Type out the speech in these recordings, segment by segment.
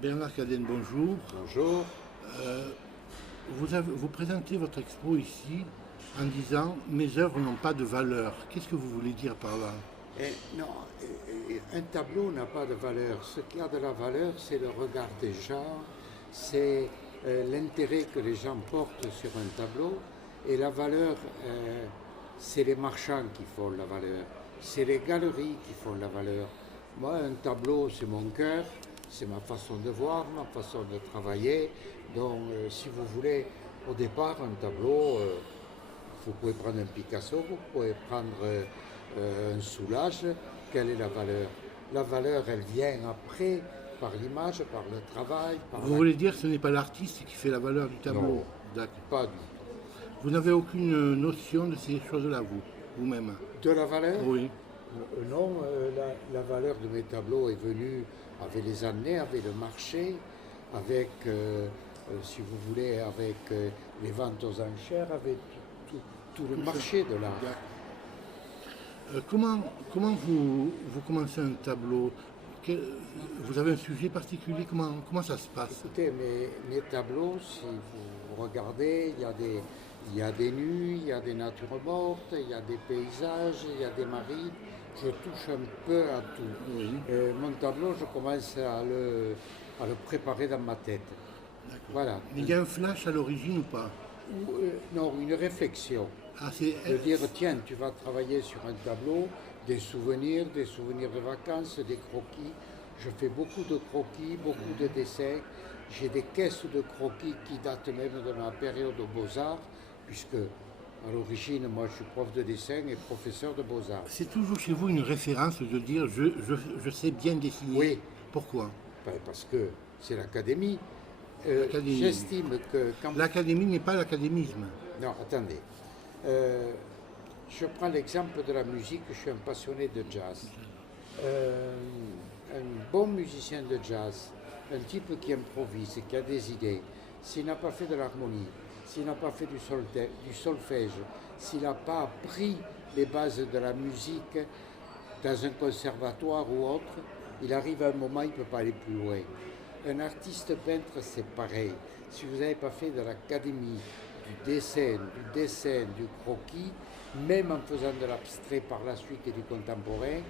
Bernard Cadenne, bonjour. Bonjour. Euh, vous présentez votre expo ici en disant «Mes œuvres n'ont pas de valeur». Qu'est-ce que vous voulez dire par là? Non, un tableau n'a pas de valeur. Ce qui a de la valeur, c'est le regard des gens, c'est l'intérêt que les gens portent sur un tableau. Et la valeur, c'est les marchands qui font la valeur, c'est les galeries qui font la valeur. Moi, un tableau, c'est mon cœur, c'est ma façon de voir, ma façon de travailler. Donc, si vous voulez, au départ, un tableau, vous pouvez prendre un Picasso, vous pouvez prendre un Soulage. Quelle est la valeur? La valeur, elle vient après, par l'image, par le travail, par Vous voulez dire que ce n'est pas l'artiste qui fait la valeur du tableau? Non, D'accord. pas du tout. Vous n'avez aucune notion de ces choses-là, vous-même? De la valeur? Oui. Non, la valeur de mes tableaux est venue avec les années, avec le marché, avec, si vous voulez, avec les ventes aux enchères, avec tout le marché de l'art. D'accord. Comment vous commencez un tableau? Vous avez un sujet particulier? Comment ça se passe? Écoutez, mes tableaux, si vous regardez, il y a des nus, il y a des natures mortes, il y a des paysages, il y a des marines. Je touche un peu à tout. Oui. Mon tableau, je commence à le préparer dans ma tête. D'accord. Voilà. Mais il y a un flash à l'origine ou pas? Non, une réflexion. Ah, c'est... De dire, tiens, tu vas travailler sur un tableau, des souvenirs de vacances, des croquis. Je fais beaucoup de croquis, beaucoup de dessins. J'ai des caisses de croquis qui datent même de ma période aux Beaux-Arts, puisque à l'origine, moi, je suis prof de dessin et professeur de Beaux-Arts. C'est toujours chez vous une référence de dire je sais bien dessiner. Oui. Pourquoi? Parce que c'est l'académie. L'académie. J'estime que quand... L'académie n'est pas l'académisme. Non, attendez. Je prends l'exemple de la musique, je suis un passionné de jazz. Un bon musicien de jazz, un type qui improvise, qui a des idées, s'il n'a pas fait de l'harmonie, s'il n'a pas fait du solfège, s'il n'a pas appris les bases de la musique dans un conservatoire ou autre, il arrive à un moment, il ne peut pas aller plus loin. Un artiste peintre, c'est pareil. Si vous n'avez pas fait de l'académie, du dessin, du croquis, même en faisant de l'abstrait par la suite et du contemporain,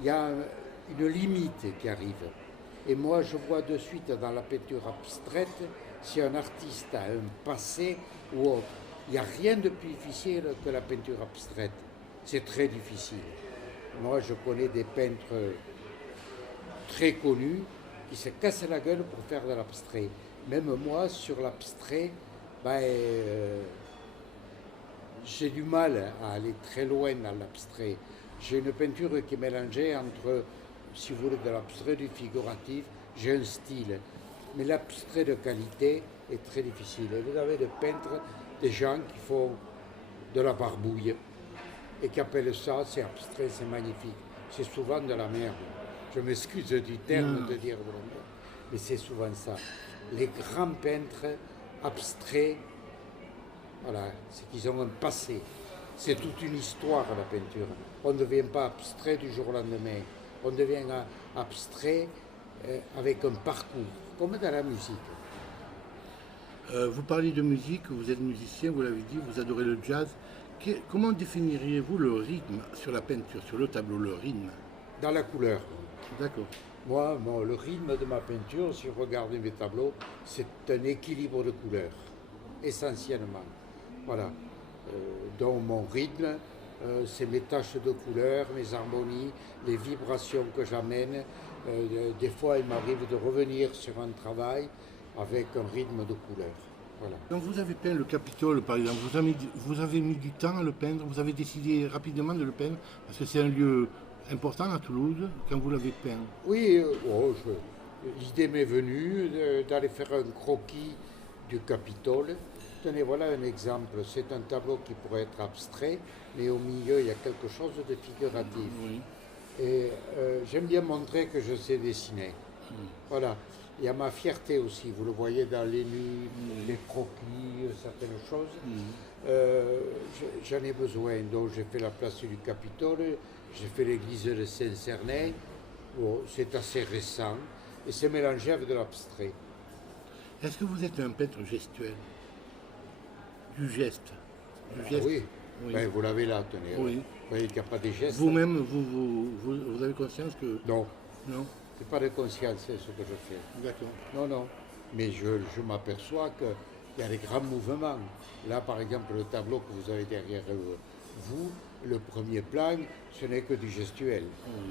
il y a une limite qui arrive. Et moi, je vois de suite dans la peinture abstraite si un artiste a un passé ou autre. Il n'y a rien de plus difficile que la peinture abstraite. C'est très difficile. Moi, je connais des peintres très connus qui se cassent la gueule pour faire de l'abstrait. Même moi, sur l'abstrait, j'ai du mal à aller très loin dans l'abstrait. J'ai une peinture qui est mélangée entre, si vous voulez, de l'abstrait et du figuratif. J'ai un style. Mais l'abstrait de qualité est très difficile. Et vous avez des peintres, des gens qui font de la barbouille et qui appellent ça, c'est abstrait, c'est magnifique. C'est souvent de la merde. Je m'excuse du terme de dire vraiment, mais c'est souvent ça. Les grands peintres abstraits, voilà, c'est qu'ils ont un passé. C'est toute une histoire, la peinture. On ne devient pas abstrait du jour au lendemain. On devient abstrait avec un parcours, comme dans la musique. Vous parlez de musique, vous êtes musicien, vous l'avez dit, vous adorez le jazz. Comment définiriez-vous le rythme sur la peinture, sur le tableau, le rythme? Dans la couleur. D'accord. Moi, le rythme de ma peinture, si vous regardez mes tableaux, c'est un équilibre de couleurs, essentiellement. Voilà. Donc mon rythme, c'est mes taches de couleurs, mes harmonies, les vibrations que j'amène. Des fois, il m'arrive de revenir sur un travail avec un rythme de couleurs. Voilà. Donc vous avez peint le Capitole, par exemple. Vous avez mis du temps à le peindre. Vous avez décidé rapidement de le peindre parce que c'est un lieu important à Toulouse quand vous l'avez peint. Oui, l'idée m'est venue d'aller faire un croquis du Capitole. Tenez, voilà un exemple. C'est un tableau qui pourrait être abstrait, mais au milieu, il y a quelque chose de figuratif. Oui. Et j'aime bien montrer que je sais dessiner. Voilà. Il y a ma fierté aussi. Vous le voyez dans les nus, les croquis, certaines choses. J'en ai besoin. Donc j'ai fait la place du Capitole, j'ai fait l'église de Saint-Cernin. Bon, c'est assez récent. et c'est mélangé avec de l'abstrait. Est-ce que vous êtes un peintre gestuel? Du geste? Du Ah geste? oui, Oui. ben, vous l'avez là, tenez. Oui. Vous voyez qu'il n'y a pas de gestes. Vous-même, vous avez conscience que... Non, Non? c'est pas de conscience c'est ce que je fais. D'accord. Non, non. Mais je m'aperçois qu'il y a des grands mouvements. Là, par exemple, le tableau que vous avez derrière vous, le premier plan, ce n'est que du gestuel. Oui.